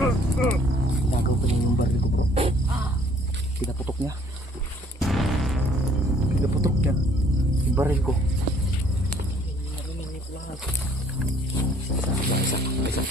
Nagaw pa niya yung baril ko, bro. Pinaputok niya. Pinaputok niya yung baril ko. Isa.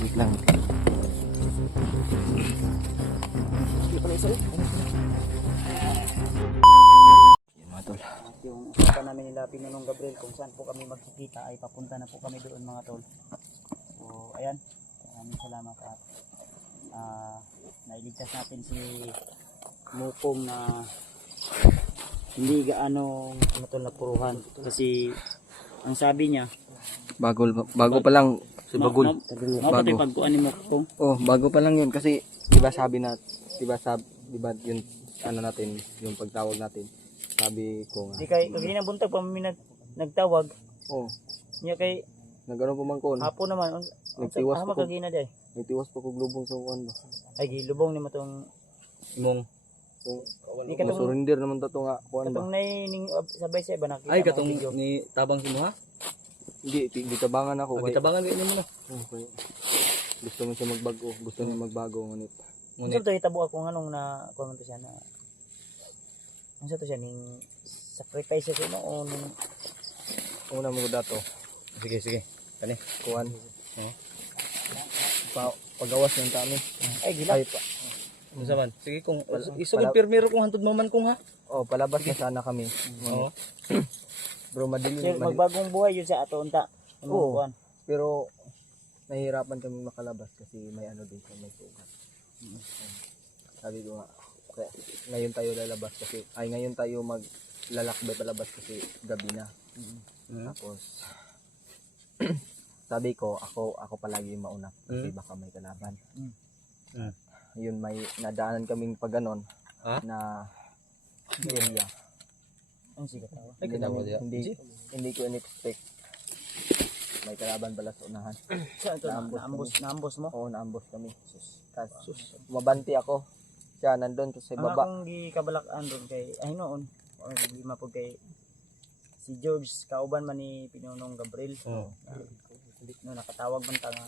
Wait lang. Yan mga tol. Yung usapan namin nila Pinunong Gabriel kung saan po kami magkikita ay papunta na po kami doon mga tol. So ayan, maraming salamat at nailigtas natin si Mukong na hindi gaano ano tol napuruhan kasi ang sabi niya Bago pa lang si Bagul. Mapatay pagkuan ni Mukong. Oh, bago pa lang yun kasi 'di ba sabi na 'di ba yun ano natin, yung pagtawag natin. Sabi ko nga. Di kay kagina buntag pa mi nagtawag. Oh, Nya kay nagano pa man ko. hapon naman Nagtiwas pa ko. kagina day. Nagtiwas pa ko glubong sa kuan ba. Ay gilubong ni matong Imong Di katong- surrender naman ta to nga kuan ba. katong nay ning sabay sa iba nakita Ay, mo ang katong video. ni tabang si mo ha? Hindi gitabangan ako kay. Tabangan kayo mo na. Okay. Gusto mo siya magbago, gusto niya magbago ngunit. Unsa to hitabo ako nganong na kuan man to siya na unsa to siya ning sacrifice siya no o ning Una mo dato, Sige. Kani. kuan. Pagawas ng tami. ay gila. Ay pa. Unsa man? Sige kung isugod pirmiro kung hantud mo man kung ha. Oh, palabas na sana kami. Oo. Bro, madali. Sir, magbagong buhay yun sa ato unta. Oo. Kuan. Pero nahihirapan kami makalabas kasi may ano dito, may sugat. Sabi ko nga, ngayon tayo lalabas kasi, ngayon tayo maglalakbay palabas kasi gabi na. Tapos, sabi ko, ako palagi yung mauna kasi baka may kalaban. Yun, may nadaanan kaming pag ganon na area. Ang sigat tawa. Ay, kinawa diya. Hindi ko in-expect may kalaban pala sa unahan. Sa ito naambos mo. Oo, naambos kami. Sus. Mabanti ako. Siya nandun sa Ang baba. akong gikabalakan doon kay ay noon or lima po kay si George kauban man ni Pinunong Gabriel. No nakatawag man ta nga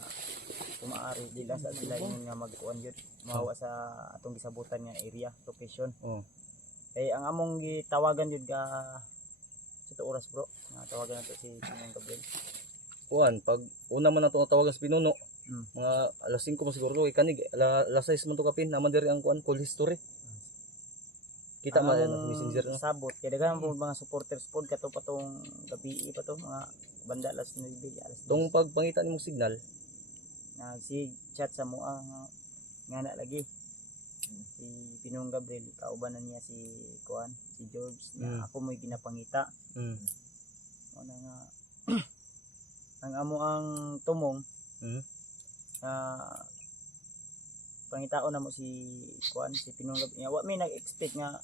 kumaari dila sa sila ingon nga magkuan yun mahawa sa atong gisabutan nga area location. Kay ang among gitawagan yun ka sa to oras bro. Nga tawagan nato si Pinunong Gabriel. Kuan, pag una man nato tawagan sa Pinuno, mga alas 5 pa siguro kay kanig, alas 6 man to kapin, naman diri ang kuan call history. Kita man sa messenger no. Sabot kay daghan po mga supporters pod kato pa tong gabi pa to mga banda alas 9 alas 10. Tong pagpangita nimong signal, Si chat sa mo nga na lagi si Pinong Gabriel kauban na niya si Kuan si George na ako mo'y ginapangita ano nga ang amo ang tumong pangitaon na mo si Kuan si Pinong Gabriel wa may nag-expect nga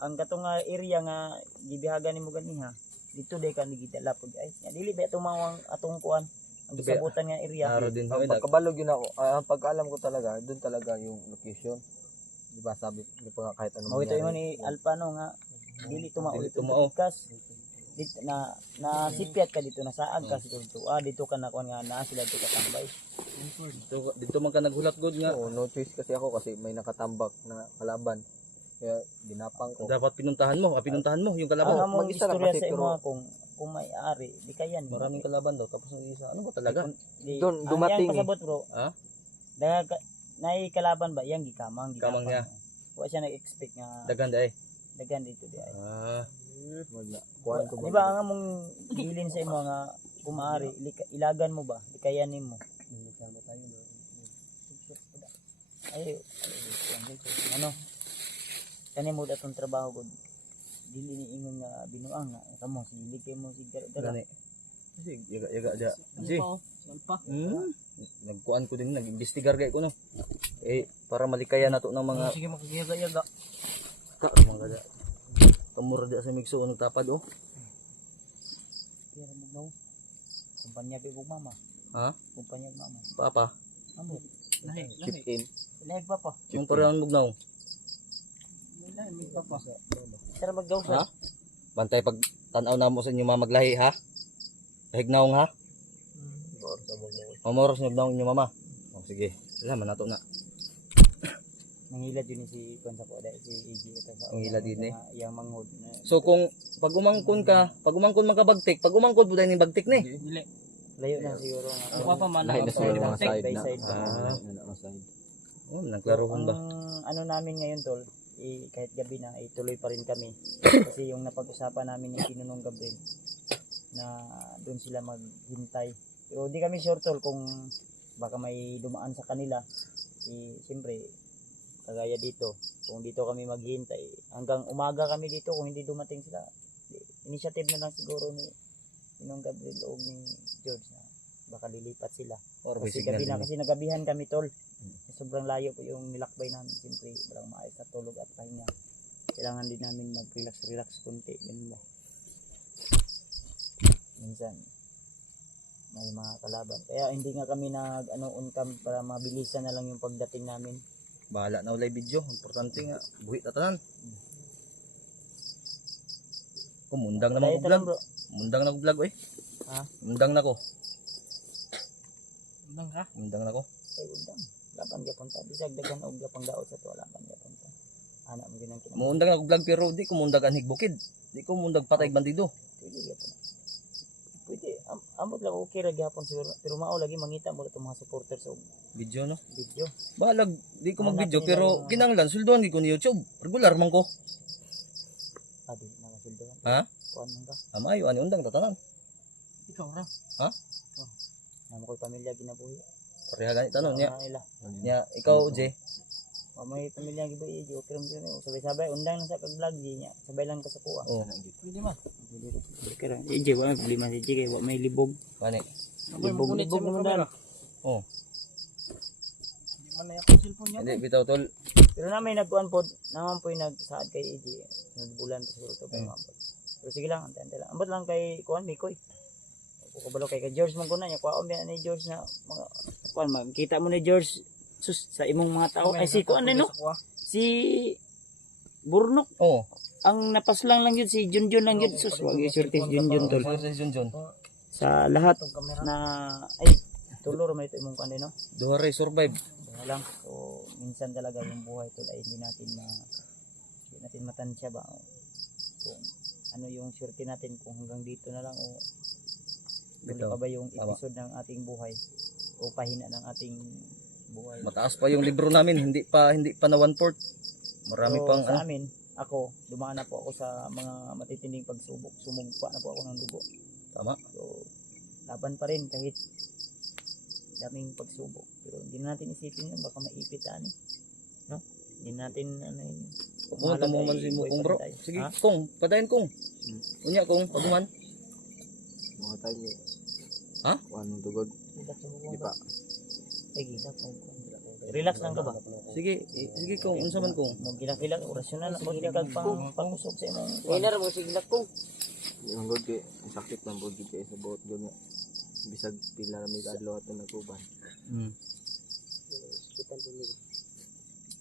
ang katong nga area nga gibihagan nimo ganiha dito day ka nigidala pud ay dili ba tumawang atong Kuan ang gisabutan nga area. naro din Ang pagkabalog yun ako, ang pagkaalam ko talaga, doon talaga yung location. Di ba sabi, di pa nga kahit anong Mawito yun ni Alpa no nga dili tumaulit kas dito na sipiat ka dito na saag ka dito dito ka na kuan nga naa sila dito katambay dito man ka naghulat god nga. Oo, no choice kasi ako kasi may nakatambak na kalaban. Kaya dinapang ko. Dapat pinuntahan mo yung kalaban. ang among mag-isa lang istorya kasi, sa imo pero- kung may ari di kaya ni Maraming kalaban daw tapos ang isa. Ano ba talaga? Doon, dumating ang pasabot bro Ha? nay kalaban ba yang gikamang Kamang niya. wa siya nag-expect nga Dagan day. dagan dito di ay wala. Kuhan ko di ba ang among bilin sa imo nga kung maaari ilagan mo ba di kaya nimo ay ano kani mo datong trabaho gud dili ni ingon nga binuang nga kamo silig kay mo sigara Gani. Sige, yaga dia. Si. Nagkuan ko din, nag-investigar gay ko no. Para malikayan nato ng mga sige makagiyaga-yaga mga gada. Kamura dia sa migso nagtapad oh. pero mo no kumpanya kay kog mama Ha? kumpanya kog mama Papa, amo lahi chip in. lahi papa yung parehan mugnaw. lahi papa tara magdaw Ha? Bantay pag tanaw na mo sa inyo mga maglahi ha. Hignaong ha. Mamoros nagnaong inyo mama. Oh, Sige. Wala man nato na. Mangilad yun si Kwan sa Kuwada, si EG ito sa Mangilad din eh. Yang manghod na So kung pag umangkon man ka bagtik, pag umangkon pud ni bagtik ni. Dili. layo na siguro nga. Ang pa man Lahi na siguro mga side by na. side pa. Mga side. Oh, nagklarohon ba? Ano namin ngayon tol, kahit gabi na ituloy pa rin kami. Kasi yung napag-usapan namin ni Pinunong Gabriel na doon sila maghintay. Pero di kami sure tol kung baka may dumaan sa kanila. Siyempre, kagaya dito, kung dito kami maghintay, hanggang umaga kami dito kung hindi dumating sila. Initiative na lang siguro ni Pinong Gabriel o ni George na baka lilipat sila. Or may Kasi signal gabi na, din. kasi nagabihan kami tol. Sobrang layo po yung nilakbay namin. Siyempre, walang maayos na tulog at pahinga. Kailangan din namin mag-relax konti. Ganun ba? Minsan, may mga kalaban. Kaya hindi nga kami on cam para mabilisan na lang yung pagdating namin. Bahala na ulay video. Importante nga buhi ta tanan. Mundang naman Tayo ko talang, vlog. bro. Mundang na ko vlog oy. Ha? Mundang na ko. Undang ka. Mundang na ko. Ay, undang. Laban ka punta. Bisag dagan og lapang daot sa to. Laban ka punta. Anak mo din ang kinamit. Mundang na ko vlog pero di ko mundag anhig bukid. Di ko mundag patay bandido. Pwede ka po. Pwede. Amot lang okay ra gyapon siguro. Pero mao lagi mangita mo itong mga supporters sa Video no. video. Balag di ko Ano mag-video natin pero yung- kinahanglan sulduhan gi ko ni YouTube. Regular man ko. Adi nakasildohan. Ha? Kuan man ka. Amayo ani undang tatanan. Ikaw ra. Namo ko'y pamilya ginabuhi. Pareha gani tanon nya. Nila. Nya ikaw Je. O may pamilya gibuhi. Okay ram yun. Sabay-sabay. Undang na sa kag-vlog niya. Sabay lang ka sa kuha. Oh, Pwede man. Okay ra. Ije wa may problema si Ije kay wa may libog. kani. Aboy mo kunit sa Libog mga naman kamera. Oh, Di man na yung cellphone niya. hindi bitaw tol. Pero na may nagkuan pod. Naman po'y nagsaad kay Ije. Nagbulan to siguro to kay Mambot. Pero sige lang. Antay lang. Ambot lang kay kuan Mikoy. Kukabalo kay George mong kuna niya. Kuwaon biya ni George na mga kuan makita mo ni George sus sa imong mga tao. Ay si kuan din no? Si Burnok. Oh, Ang napaslang lang yun si Junjun lang yun. Sus, wag yung surtis Junjun tol. Junjun. Sa lahat na ay tulor may ito imong kuan din no? Duha ray survive. Kaya lang. So minsan talaga yung buhay tol ay hindi natin matansya ba kung ano yung surti natin kung hanggang dito na lang o tuloy Bitaw. pa ba yung Tama. episode ng ating buhay o pahina ng ating buhay. Mataas pa yung libro namin, hindi pa na 1/4. Marami So, pang sa ano. amin, ako, dumaan na po ako sa mga matitinding pagsubok. Sumugpa na po ako ng dugo. Tama. So, laban pa rin kahit daming pagsubok. Pero hindi na natin isipin yun, baka maipit no? Hindi natin ano yun. Kung tamo man si mo kung bro. Sige, kung padayon kung. Unya kung paguman. Mga tayo ni. Ha? Kuhan mong tugod. Di pa. Ay, gilak. Relax lang ka ba? Sige, sige kung unsa man kung. Mo gilak-gilak, rasyonal na mo gilak pang-usok sa imong. Kailan mo sigilak ko. Yung good kay sakit ng bugid kay sa buot doon nga. Bisag pila na may adlaw ato nagkuban.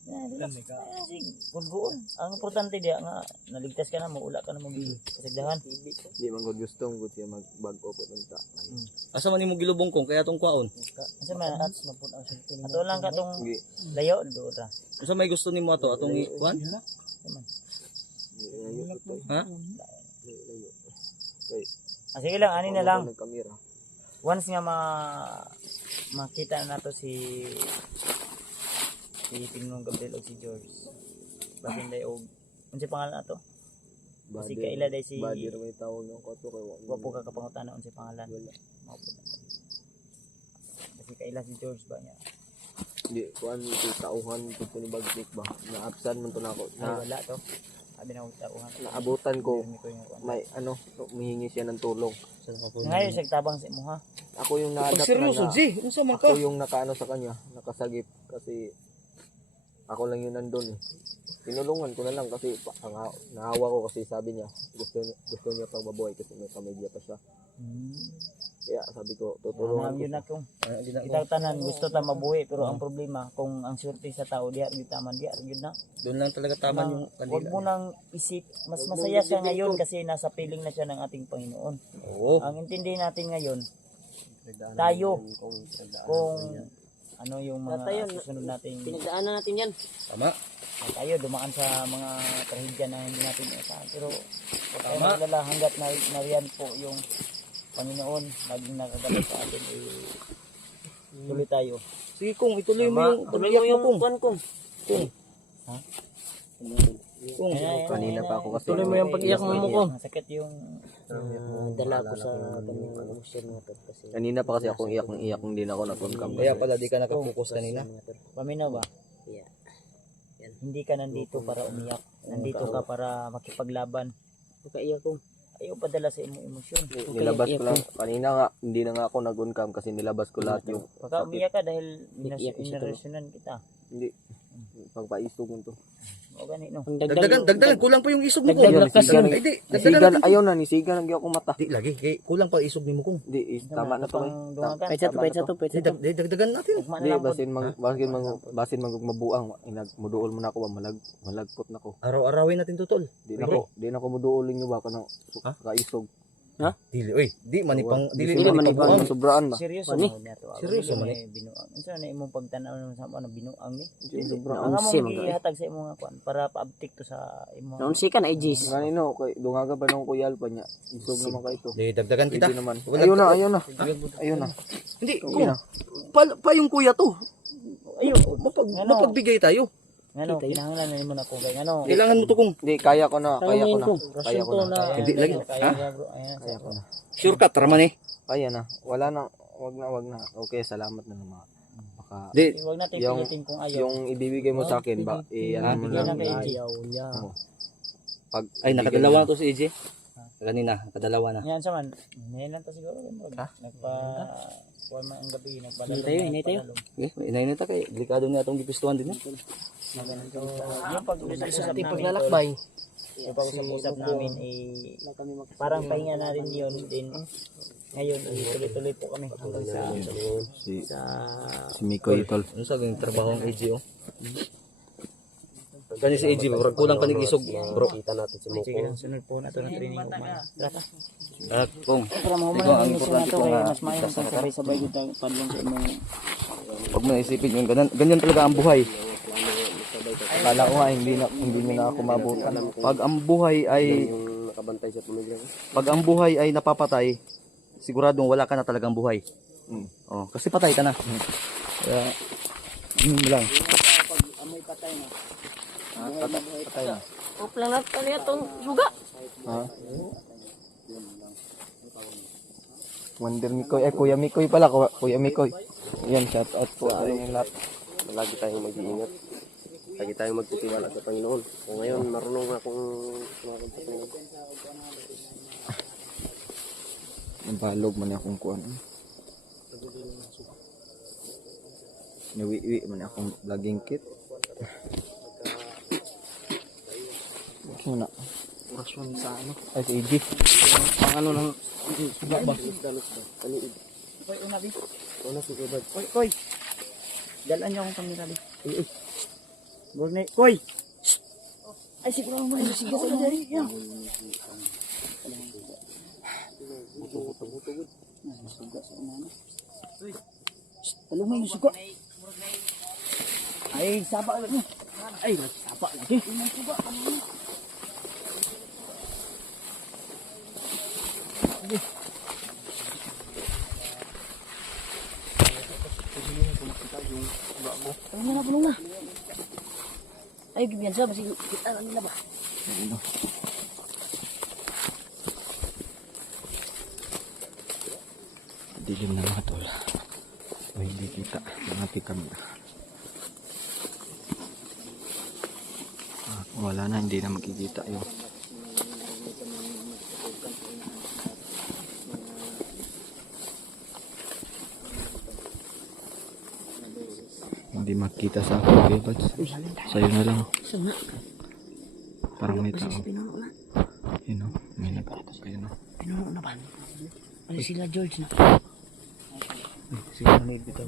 Relax. Sige, gulgoon. Ang importante diya nga naligtas ka na mo, ula ka na mo kasagdahan. Di man gud gusto gud siya magbag-o po unta. Asa man nimo gilubong kung kaya tong kwaon? Asa man ato lang ka tong Sige. layo do ra. Unsa may gusto nimo ato atong kuan? Layo ko to. Ha? Layo. Okay. Sige lang, ani na lang. Nagkamera. Once nga makita na nato si Pinong Gabriel o si George. Basin day og unsa pangalan nato? Kasi kaila day si Badi ra may tawag ng kato kay wapo ka kapangutana unsa pangalan. Mao po. Kasi kaila si George ba niya? Di kuan ito tauhan ito ni bagtik ba. Na-absan man to nako. Ay, Na wala to. Sabi na tauhan. naabutan ko Hindi ko yung kuwan. may ano humihingi siya ng tulong. Ngayon siya tabang sa imo ha. Ako yung na-adapt Seryoso, na G, unsa man ka? ako yung nakaano sa kanya, nakasagip kasi ako lang yun nandun eh. Tinulungan ko na lang kasi naawa ko kasi sabi niya gusto niya pang mabuhay kasi may pamilya pa siya. Kaya sabi ko tutulungan ko. Yun na kung Kita kita tanan gusto ta mabuhi pero ang problema kung ang swerte sa tao diha gyud taman diha gyud na. doon lang talaga tama yung Huwag mo kanila. nang isip mas masaya siya ngayon kasi nasa piling na siya ng ating Panginoon. Oo. Ang intindi natin ngayon tayo kung ano yung mga Tayo, susunod nating Pinagdaanan natin yan. Tama. tayo dumaan sa mga trahedya na hindi natin inasahan. Pero huwag tayo Tama. maglala hanggat nariyan po yung Panginoon laging nakagalit sa atin. Tuloy tayo. Sige kung ituloy mo yung Tuloy mo pag-iyak yung mo kung. kuwan kong. Kung. Kanina pa ako kasi. Tuloy mo yung pag-iyak mo kong. Masakit yung Dala ko sa kanyang emosyon nga tol. Kasi Kanina pa kasi akong iyak ng iyak, hindi na ako nag-on-cam. Kaya pala di ka nakapokus kanina. paminaw ba? Yeah. Hindi ka nandito para umiyak. Nandito ka para makipaglaban. Pagkaiyak kong. Ayaw padala sa imong emosyon. Nilabas ko lang. Kanina nga, hindi na nga ako nag-on-cam kasi nilabas ko lahat yung Baka umiyak ka dahil Iyak ko siya, tol. inaresyonan kita. hindi. Pagpaisog mo to. O gani no. Dagdagan, kulang pa yung isog mo Dagdag kung. lakas yun. Ay di, dagdagan Nisigan, natin. ayaw na, nisigan lagi ako mata. Di lagi, kay kulang pa isog ni mo kung. Hindi, tama na to eh. Di, dagdagan natin. Hindi, basin mabuang. Muduol mo na ako ba, malagpot na ko. Araw-arawin natin tutol. Di na ko muduolin nyo ba ka ng kaisog. Dili, oy, di manipang dili Dili manipang. manipang. Sobraan ba? Seryoso Ani? mo niya to. Seryoso man binuang. Unsa na imong pagtanaw naman sa ano binuang ni? Sobraan. Ang Naunsi, among gihatag sa imong kuan para paabtik to sa imong. Naunsi ka na Ejis. Ganino, kay dungaga pa nung kuyal pa niya. Isog naman ka ito. Di dagdagan kita. Hindi naman. Wala- Ayun na. Ayun na. Hindi, Okay kung na. pa yung kuya to. Ayo, Mapagbigay tayo. ngano kinahanglan na nimo na ko kay ngano. Kailangan mo to kung. Hindi, kaya ko na. Kaya ko na. Hindi lagi. Kaya Ha? bro, ayan. Kaya ko na. Shortcut raman eh. Kaya na. Wala na. Wag na. Okay, salamat na naman. Baka Di, Huwag natin Yung- pilitin kung ayaw. yung ibibigay mo sa akin ba, ano mo Bigyan lang. lang kay AJ. niya. Oo. Pag ay nakadalawa to si AJ. Kanina, nakadalawa na. Yan sa man. Ngayon lang to siguro. Nagpa kuan man ang gabi nagpadalo. Hinay tayo. Eh, inayin na ta kay delikado nga atong gipistuhan din. Yung pag-usap namin. Paglalakbay. Yung pag-usap namin parang pahinga na rin yun din. Ngayon tuloy-tuloy po kami hanggang sa si Miko Itol. Ano sa ganyung trabaho ng AJ oh? Kani si AJ, bro, kulang kanig isog, bro. Kita natin si sige lang sunod po na to ng training ko man. Rata. At kung Para mo Ikaw, ang man importante na to ko kaya nga, mas maayo kung sabay-sabay kita padlong sa imong pag mo naisipin yun, ganyan talaga ang buhay. Akala ko nga hindi mo na ako mabutan. Pag ang buhay ay nakabantay sa tunog lang. pag ang buhay ay napapatay, siguradong wala ka na talagang buhay. Oh, kasi patay ka na. Kaya yun lang. amoy patay na. Patay na. Uplang na kaniya tong suga. Ha? Wonder Mikoy. Kuya Mikoy pala. Kuya Mikoy. Yan, shout out po sa inyo lahat. Lagi tayong mag-iingat. Lagi tayong magtitiwala sa Panginoon. Kung ngayon, marunong na akong tumakot sa Panginoon. Nabalog man akong kuan. Nawiwi man akong laging kit. Muna. Orasyon sa ano. Ay, si AJ. Ang ano ng suga ba? Koy una bi. Ano si Kubad? Koy. Dalan niyo akong kamera bi. Borne, koy. Ay siguro mo ay sige sa dari. Suga sa umana. Talungay yung suga. Ay, sapa lagi. Ay, sapa lagi. Suga. Tulong na. Ay, gibyan sa basi kita lang nila ba? Dilim na mga tol. O hindi kita. Mga kami. Wala na, hindi na makikita yun. Hindi makita sa akin, okay, Pads? Sa'yo na lang. Parang may tao. Yun o, may nagkatas kayo na. Pinuno na ba? Ano sila George na? Sige, manig bitaw.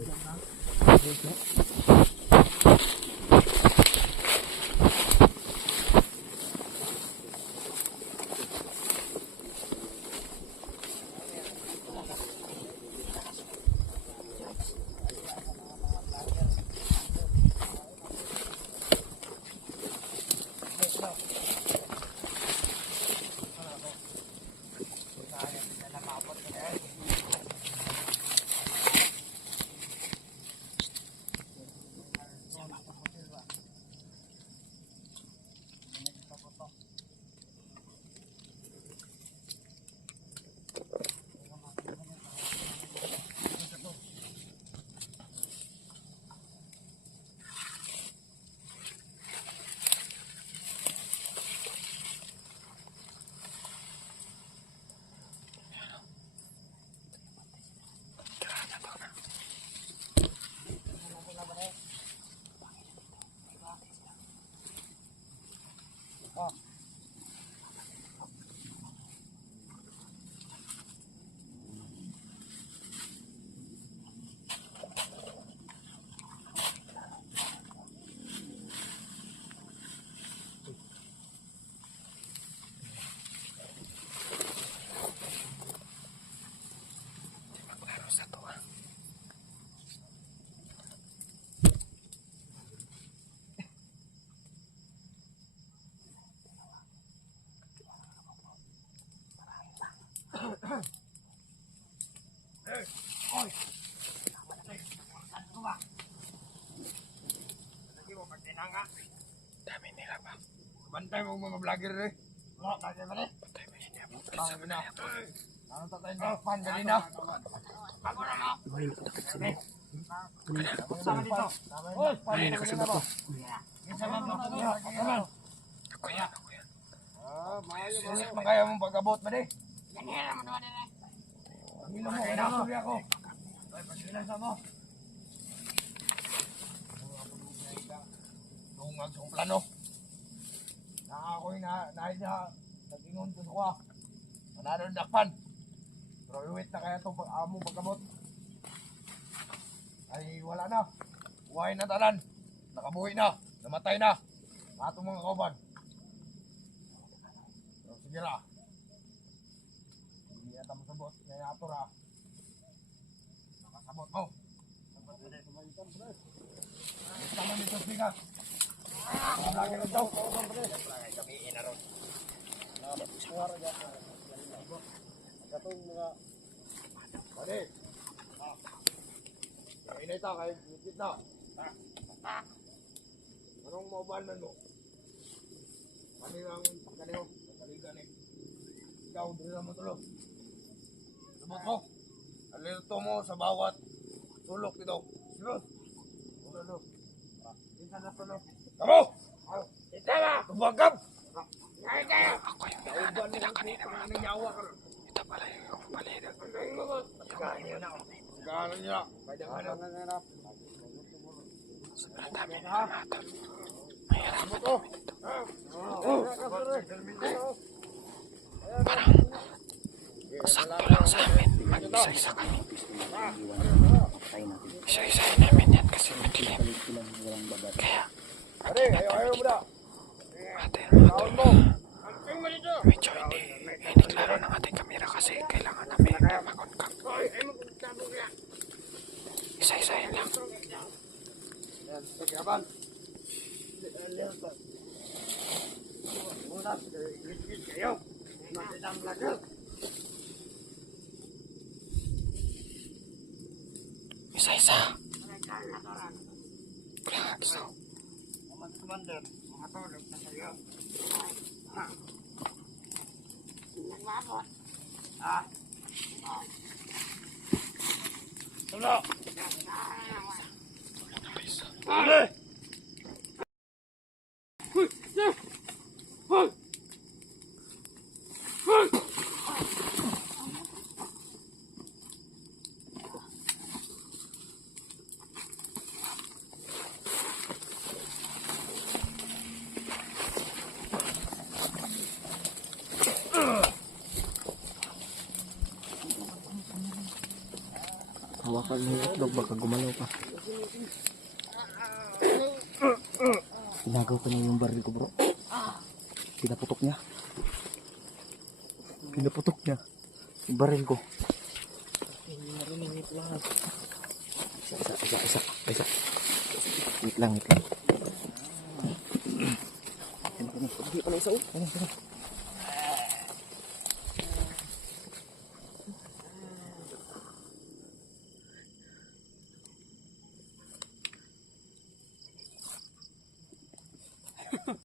Dami nila ba? Bantay mo mga vlogger eh. Bantay mo eh. Sabi na. Ano tatay na? Pan kanina. Sama dito. Ay, nakasagot ko. Ako yan. Magkaya mong pag-abot ba di? Panginoon mo, kinakasubi ako. Ay, pagkilansa mo. Tungag sa plano. Ako'y nahid na nag-ingon ko sa kuha. Manalo ng dakpan. Pero iwit na kaya itong among pagkamot. Ay wala na. Buhay na tanan. Nakabuhi na. Namatay na. Atong mga kauban. Pero sige ra. Hindi ata masabot. Kaya ato ra. Nakasabot mo. Tama nito bigas. Lagi na daw. Gabihin na ron. Pwede. Inay ta kahit gupit na. Anong maubahan mo? Kanirang kanino? Kaligan eh. Ikaw, dito na mo tulog. Lumot mo. Alerto mo sa bawat tulog ito. Sunod. Tulog. Isa na tulog. Tamo! Itama! Tumagab! Ngayon kayo! Ako yung minanap nila kanina mga ito. Ito pala yung balinan. Pagkain nyo na. Pagkain nyo na. Pagkain nyo na. Sobrang dami nila natin. Mahirap na namin ito. Parang sakto lang sa amin. Mag-isa-isa kami. Isa-isahin namin yan kasi madilim. Kaya ayaw mo na. atin mga tol. Medyo hindi klaro ng ating kamera kasi kailangan namin mag-on-cam. Isa-isahin lang. Pagkaban. Muna, kayo. Matitang lagal. Isa-isa. Kailangan isa. Commander, makatulog na kayo. Tulo! Hawakan mo yung itlog, baka gumalaw pa. Pinagaw ko niya yung baril ko, bro. Pinaputok niya. Pinaputok niya yung baril ko. Isa. Wait lang. Hindi pa na isa, oh.